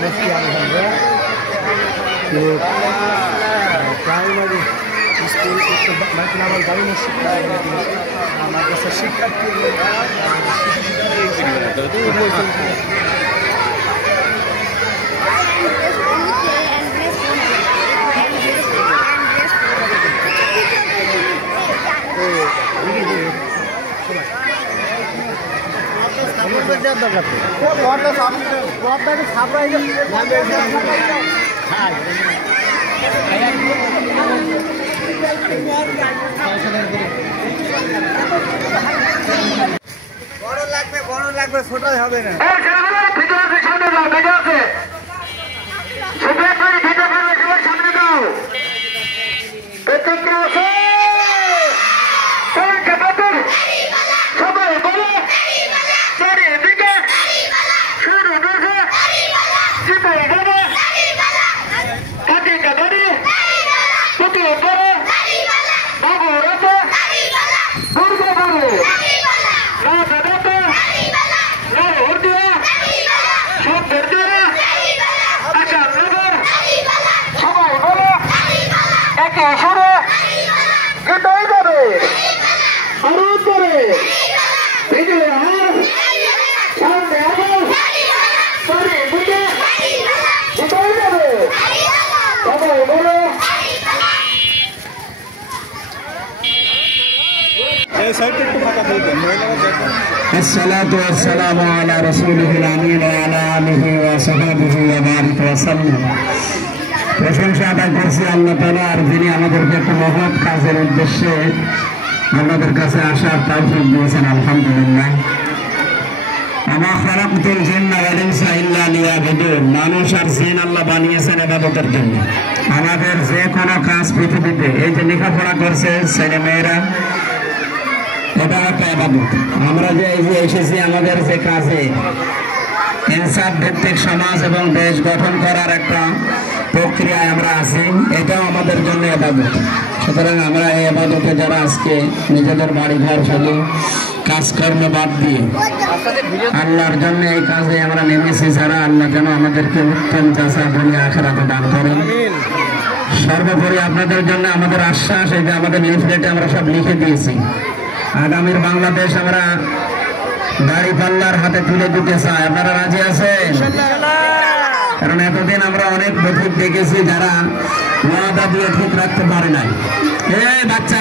মুফতি আলহামদুলিল্লাহ primary school মাইকুলামাল গাড়ি শিক্ষা মাদ্রাসার শিক্ষার্থী বড় লাগবে ছোটই হবে না अस्सलातु वस्सलामु अला रसूलिहिल आमीन व अला आलिहि व सहाबिहि व बारिक व सल्लम। প্রশংসা আদায় করছি আল্লাহ তাআলার, যিনি আমাদেরকে একটা মহৎ কাজের উদ্দেশ্যে আমাদের কাছে আসার তৌফিক দিয়েছেন। আলহামদুলিল্লাহ। আমা খালাকতুল জিন্না ওয়াল ইনসা ইল্লা লিয়াবুদুন। মানুষ আর জিন আল্লাহ বানিয়েছেন ইবাদতের জন্য। আমাদের যে কোনো কাজ পৃথিবীতে, এই যে লেখাপড়া করছে ছেলে মেয়েরা, এটা একটা ইবাদত। আমরা যে এই যে এসেছি আমাদের যে কাজে ইনসাফ ভিত্তিক সমাজ এবং দেশ গঠন করার একটা প্রক্রিয়ায় আমরা আছি, এটাও আমাদের জন্য ইবাদত। সুতরাং আমরা এই ইবাদতে যারা আজকে নিজেদের বাড়ি ঘর ফেলে কাজকর্ম বাদ দিয়ে আল্লাহর জন্য এই কাজে আমরা নেমেছি, যারা আল্লাহ যেন আমাদেরকে উত্তম জাযা দুনিয়া আখিরাতে দান করেন। সর্বোপরি আপনাদের জন্য আমাদের আশ্বাস, এই যে আমাদের লিফলেটে আমরা সব লিখে দিয়েছি, আগামীর বাংলাদেশ আমরা দাড়ি পাল্লার হাতে তুলে দিতে চাই। আপনারা রাজি আছেন? কারণ এতদিন আমরা অনেক বৈঠক দেখেছি যারা ওয়াদা দিয়ে ঠিক রাখতে পারে নাই। এই বাচ্চা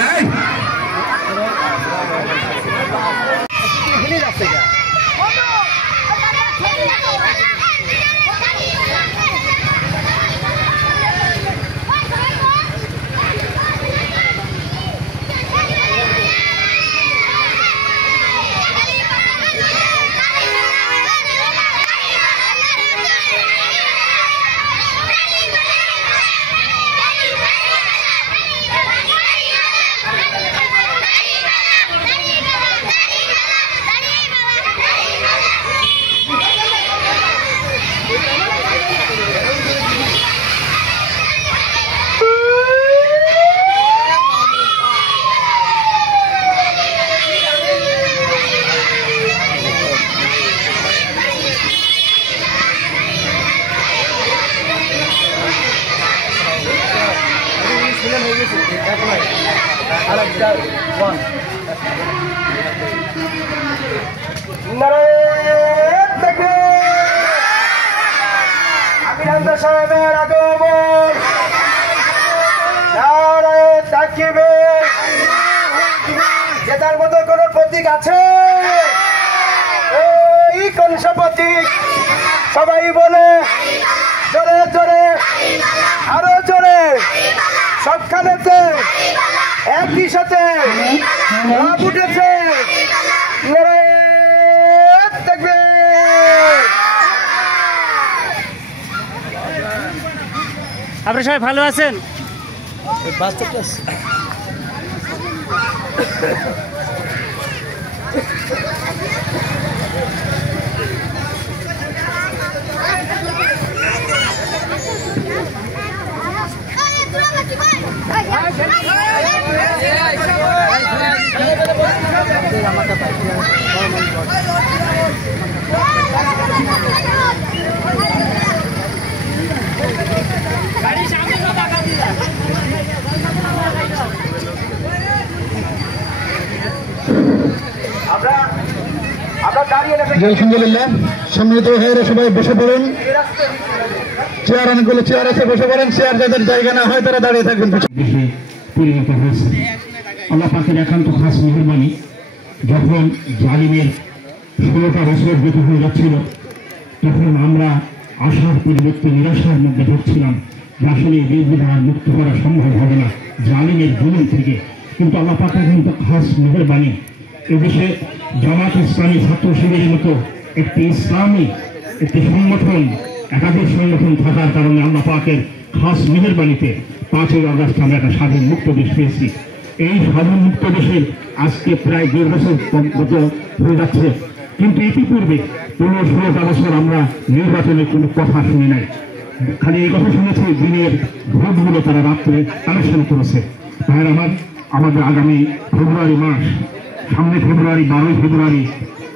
সাহেবের আগমন, নারায়ে তাকবীর। জেতার মতো কোন প্রতীক আছে? এই কোন প্রতীক? সবাই বলে জোরে জোরে, আরো জোরে, সবখানেতে একই সাথে লাভ উঠেছে। নারায়ে তাকবীর। আপনারা সবাই ভালো আছেন? আমার আলহামদুলিল্লাহ, সম্মানিত ভাইয়েরা সবাই বসে পড়ুন। চেয়ার অনেকগুলো চেয়ার আছে, বসে পড়েন। চেয়ার যাদের জায়গা না হয় তারা দাঁড়িয়ে থাকবেন। দেশে পরিণত হয়েছে আল্লাহ পাকের একান্ত খাস মেহরবানি। যখন জালিমের 16টা বছর বেঁধে হয়ে যাচ্ছিল, তখন আমরা আশার পরিবর্তে নিরাশার মধ্যে ঢুকছিলাম যে আসলে এই বিধান মুক্ত করা সম্ভব হবে না জালিমের জুলুম থেকে। কিন্তু আল্লাহ পাকের কিন্তু খাস মেহরবানি, এদেশে জামাত ইসলামী ছাত্র শিবিরের মতো একটি ইসলামী একটি সংগঠন, একাধিক সংগঠন থাকার কারণে আল্লাহ পাকের খাস মেহরবানিতে 5ই আগস্ট আমরা একটা স্বাধীন মুক্ত দেশ পেয়েছি। এই স্বাধীন মুক্ত দেশের আজকে প্রায় 1.5 বছর মতো হয়ে যাচ্ছে, কিন্তু ইতিপূর্বে 15-16টা বছর আমরা নির্বাচনের কোনো কথা শুনি নাই। খালি এই কথা শুনেছি, দিনের ভোটগুলো তারা রাত্রে কালেকশন করেছে। তাহলে আমাদের আগামী ফেব্রুয়ারি মাস, সামনে ফেব্রুয়ারি 12ই ফেব্রুয়ারি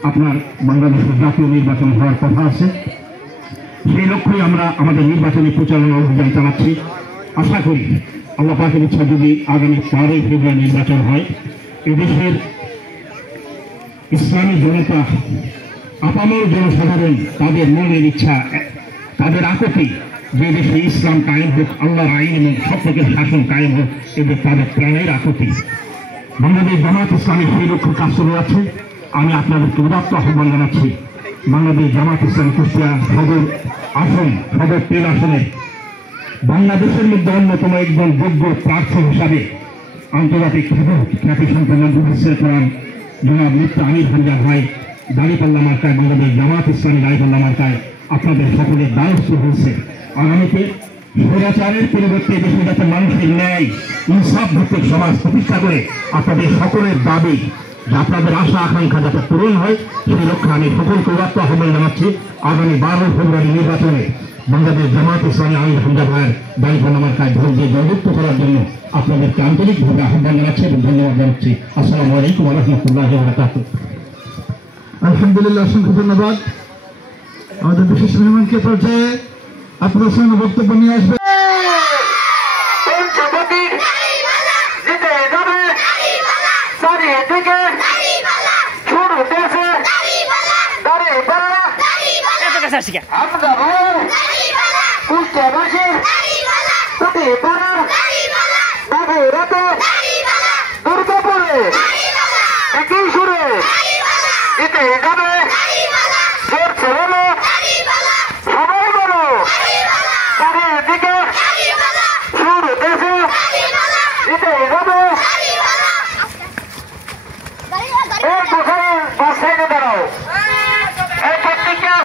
আপনার বাংলাদেশের জাতীয় নির্বাচন হওয়ার কথা আছে। সেই লক্ষ্যে আমরা আমাদের নির্বাচনী প্রচারণা অভিযান চালাচ্ছি। আশা করি আল্লাহ পাকের ইচ্ছা যদি আগামী 12ই ফেব্রুয়ারি নির্বাচন হয়, এদেশের ইসলামী জনতা, আপামর জনসাধারণ, তাদের মনের ইচ্ছা, তাদের আকুতি যে দেশে ইসলাম কায়েম হোক, আল্লাহর আইন এবং সত্যের শাসন কায়েম হোক, এদের তাদের প্রাণের আকুতি। বাংলাদেশ জামাত ইসলামী সেই লক্ষ্যে কাজ করে যাচ্ছে। আমি আপনাদেরকে উদাত্ত আহ্বান জানাচ্ছি, বাংলাদেশ জামাত ইসলামী কুষ্টিয়া সদর আসন, সদর 3 আসনে বাংলাদেশের মধ্যে অন্যতম একজন যোগ্য প্রার্থী হিসাবে আন্তর্জাতিক খ্যাতিসম্পন্ন মুফাসসির কোরআন জনাব মুফতি আমির হামজা ভাই দাঁড়িপাল্লা মার্কায়, বাংলাদেশ জামাত ইসলামী দাঁড়িপাল্লা মার্কায় আপনাদের সকলের দ্বারস্থ হয়েছে। আগামীতে স্বৈরাচারের পরিবর্তে দেশে যাতে মানুষের ন্যায় ইনসাফ ভিত্তিক সমাজ প্রতিষ্ঠা করে আপনাদের সকলের দাবি, আপনাদের আশা আকাঙ্ক্ষা যাতে পূরণ হয়, সেই লক্ষ্যে আমি সকলকে উদাত্ত আহ্বান জানাচ্ছি। আগামী 12 ফেব্রুয়ারি নির্বাচনে বাংলাদেশ জামাত ইসলামী আমির হামজা ভাইয়ের দাঁড়িপাল্লা মার্কায় ভোট দিয়ে জয়যুক্ত করার জন্য আপনাদেরকে আন্তরিকভাবে আহ্বান জানাচ্ছি এবং ধন্যবাদ জানাচ্ছি। আসসালামু আলাইকুম ওয়া রাহমাতুল্লাহি ওয়া বারাকাতুহু। আলহামদুলিল্লাহ, অসংখ্য ধন্যবাদ। আমাদের বিশেষ মেহমানকে পর্যায়ে আপনার সঙ্গে বক্তব্য নিয়ে আসবে। দুর্গাপুরে একই সুরে জিতে যাবে, জোরছে বলো, সবাই বলো, চারিদিকে সুর উঠেছে, জিতে যাবে।